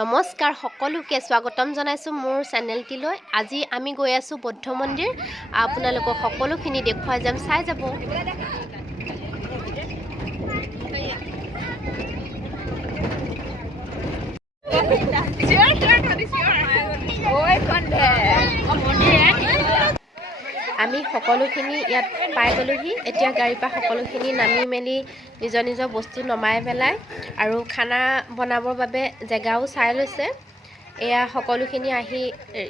নমস্কাৰ সকলোকে স্বাগতম জনাইছো মোৰ চেনেলটিলৈ। আজি আমি গৈ আছো বৌদ্ধ মন্দিৰ। আপোনালোকক সকলোখিনি দেখুৱাই যাম, চাই যাব। আমি সকলোখিনি ইয়াত পাই গ'লোহি। এতিয়া গাড়ীৰ পৰা সকলোখিনি নামি মেলি নিজৰ নিজৰ বস্তু নমাই পেলাই আৰু খানা বনাবৰ বাবে জেগাও চাই লৈছে। এয়া সকলোখিনি আহি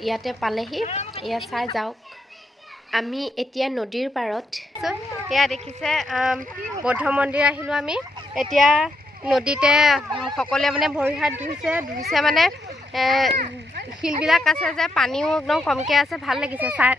ইয়াতে পালেহি, এয়া চাই যাওক। আমি এতিয়া নদীৰ পাৰত, এয়া দেখিছে বৌদ্ধ মন্দিৰ আহিলোঁ আমি। এতিয়া নদীতে সকলোৱে মানে ভৰি হাত ধুইছে মানে শিলবিলাক আছে যে, পানীও একদম কমকৈ আছে, ভাল লাগিছে চাই।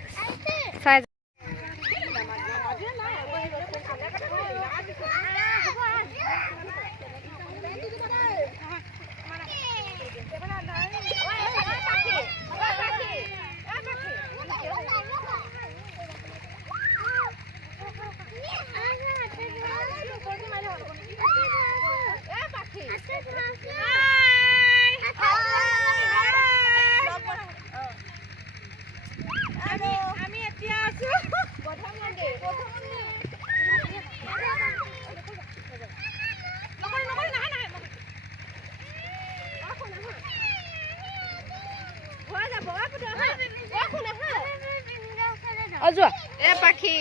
পাখি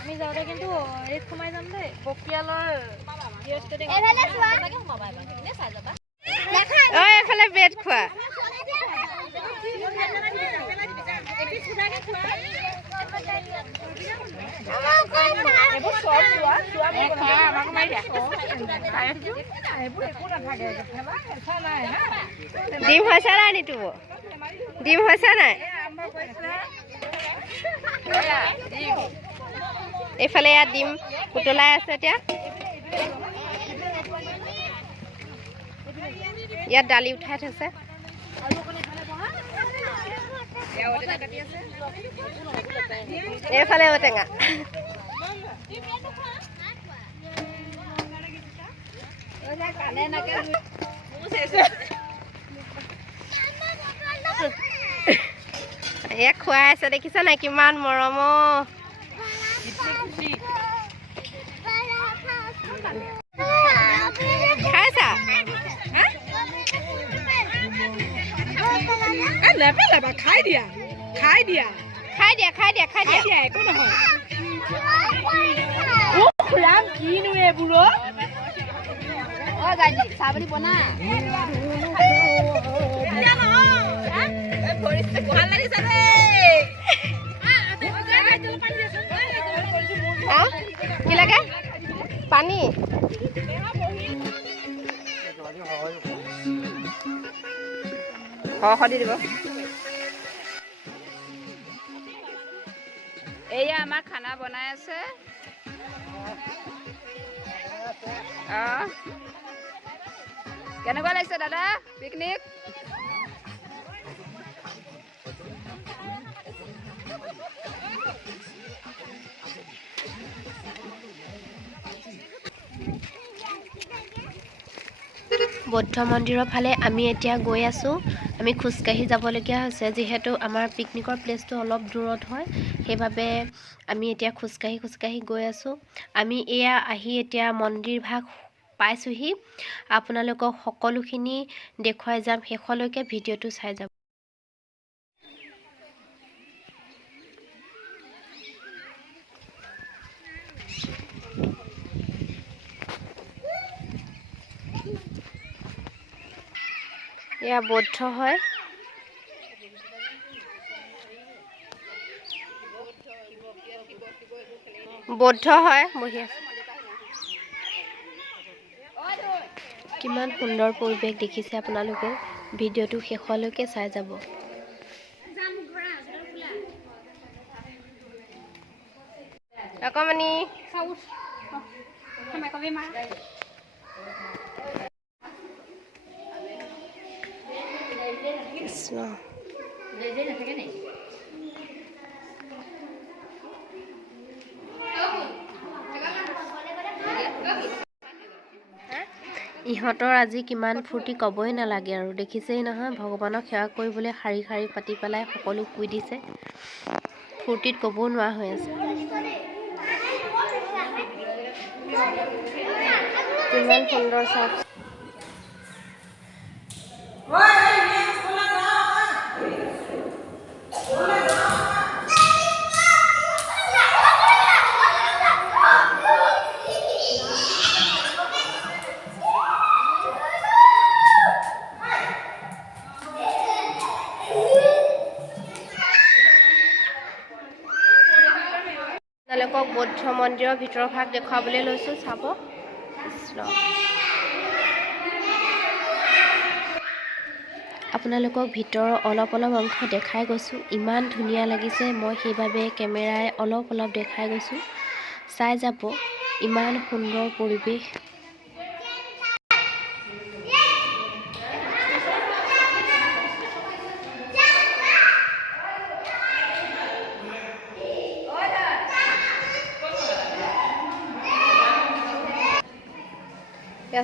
আমি যাওঁতে কিন্তু এই সোমাই যাম দেই বকিয়ালৰ এফালে বেড খোৱা ডিম হৈছে নাই নিতো ডিম হৈছে নাই এইফালে ইয়াত ডিম উতলাই আছে। এতিয়া ইয়াত দালি উঠাই থৈছে। এইফালে ঔটেঙা ইয়াক খুৱাই আছে, দেখিছা নাই কিমান মৰম। খাইছা খাই দিয়া একো নহয়। কিনো এইবোৰো চাহ বুলি বনা কি লাগে পানী দি দিব। এয়া আমাৰ খানা বনাই আছে। কেনেকুৱা লাগিছে দাদা পিকনিক? বৌদ্ধ মন্দিৰৰ ফালে আমি এতিয়া গৈ আছোঁ। আমি খোজকাঢ়ি যাবলগীয়া হৈছে, যিহেতু আমাৰ পিকনিকৰ প্লেচটো অলপ দূৰত হয়, সেইবাবে আমি এতিয়া খোজকাঢ়ি গৈ আছোঁ। আমি এয়া আহি এতিয়া মন্দিৰ ভাগ পাইছোঁহি। আপোনালোকক সকলোখিনি দেখুৱাই যাম, শেষলৈকে ভিডিঅ'টো চাই যাব। এয়া বৌদ্ধ হয়। বহি আছে। কিমান সুন্দৰ পৰিৱেশ দেখিছে আপোনালোকে। ভিডিঅ'টো শেষলৈকে চাই যাব। অকমানি কৃষ্ণ ইহঁতৰ আজি কিমান ফূৰ্তি ক'বই নালাগে আৰু দেখিছেই নহয় ভগৱানক সেৱা কৰিবলৈ শাৰী শাৰী পাতি পেলাই সকলো শুই দিছে ফূৰ্তিত ক'বও নোৱাৰা হৈ আছে কিমান সুন্দৰ চাওক আপোনালোকক বৌদ্ধ মন্দিৰৰ ভিতৰৰ ভাগ দেখুৱাবলৈ লৈছোঁ চাব কৃষ্ণ আপোনালোকক ভিতৰৰ অলপ অংশ দেখাই গৈছোঁ ইমান ধুনীয়া লাগিছে মই সেইবাবে কেমেৰাই অলপ দেখাই গৈছোঁ চাই যাব ইমান সুন্দৰ পৰিৱেশ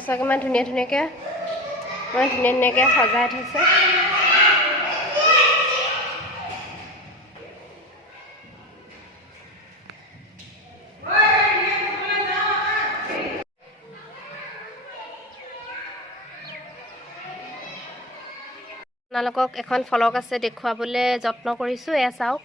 চাওক ইমান ধুনীয়া ধুনীয়াকৈ সজাই থৈছে আপোনালোকক এখন ফলক আছে দেখুৱাবলৈ যত্ন কৰিছোঁ এয়া চাওক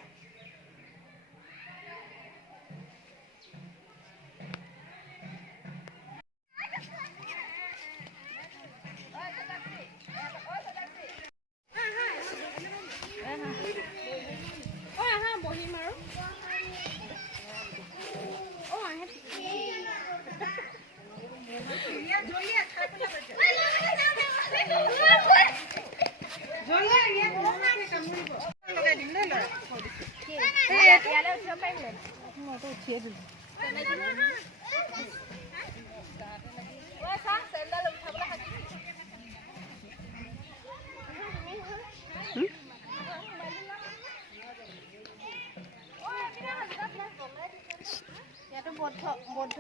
বৌদ্ধ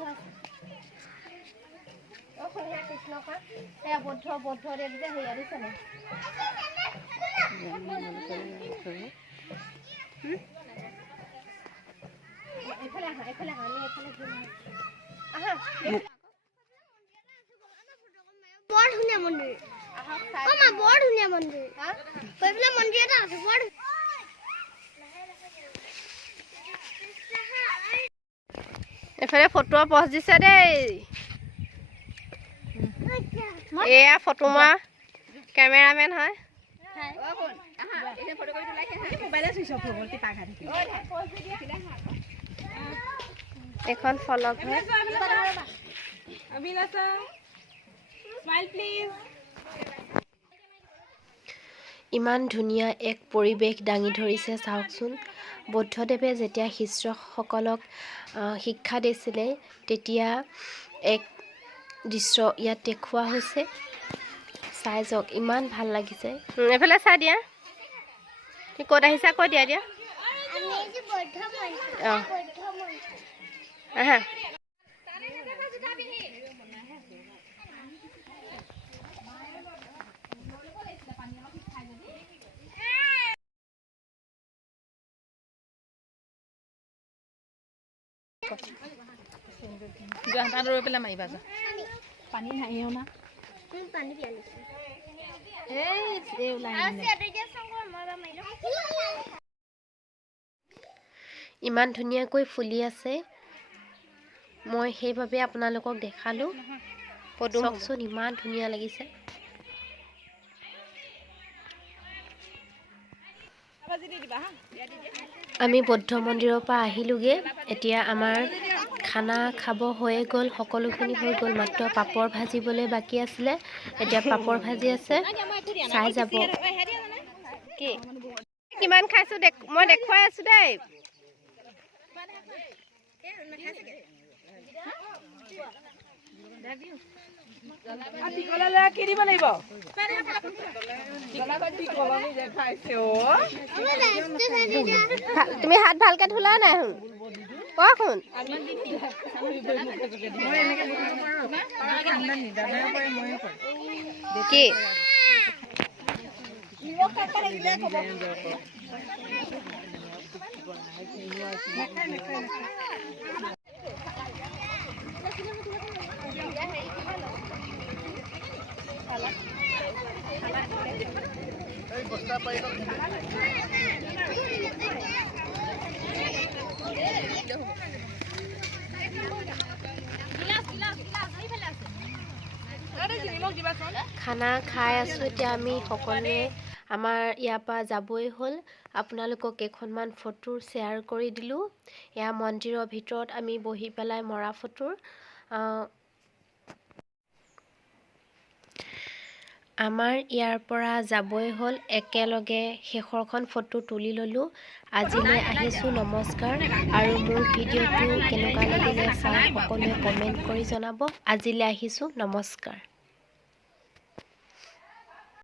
কৃষ্ণ বৌদ্ধ দেৱ যে হেৰি দিছে নে এইফালে আহা আমি এইফালে আহা বৰ ধুনীয়া মন্দিৰ বৰ ধুনীয়া মন্দিৰ কৈবলৈ মন্দিৰ এটা আছে বৰ এফালে ফটো পোষ্ট দিছে দেই এয়া ফটো মৰা কেমেৰামেন হয় এখন ফলক হয় ইমান ধুনীয়া এক পৰিৱেশ দাঙি ধৰিছে চাওকচোন বুদ্ধদেৱে যেতিয়া শিষ্যসকলক শিক্ষা দিছিলে তেতিয়া এক দৃশ্য ইয়াত দেখুওৱা হৈছে চাই যাওক ইমান ভাল লাগিছে এফালে চাই দিয়া কি ক'ত আহিছা কৈ দিয়া আহা ৰৈ পেলাই মাৰিবা পানী নাই না পানী ইমান ধুনীয়াকৈ ফুলি আছে মই সেইভাবে আপোনালোকক দেখালোঁ চাওকচোন ইমান ধুনীয়া লাগিছে আমি বৌদ্ধ মন্দিৰৰ পৰা আহিলোগে এতিয়া আমাৰ খানা খাব হৈ গ'ল সকলোখিনি হৈ গ'ল মাত্ৰ পাপৰ ভাজিবলৈ বাকি আছিলে এতিয়া পাপৰ ভাজি আছে চাই যাব কি কিমান খাইছো মই দেখুৱাই আছো দেই তুমি হাত ভালকে ধুলা নাই শুন কোৱা শুন কি খানা খাই আছোঁ এতিয়া আমি সকলোৱে আমাৰ ইয়াৰ পৰা যাবই হ'ল আপোনালোকক কেইখনমান ফটো শ্বেয়াৰ কৰি দিলোঁ এয়া মন্দিৰৰ ভিতৰত আমি বহি পেলাই মৰা ফটোৰ আমাৰ ইয়াৰ পৰা যাবই হ'ল একেলগে শেষৰখন ফটো তুলি ল'লোঁ আজিলৈ আহিছোঁ নমস্কাৰ আৰু মোৰ ভিডিঅ'টো কেনেকুৱা লাগিলে চাই সকলোৱে কমেণ্ট কৰি জনাব আজিলৈ আহিছোঁ নমস্কাৰ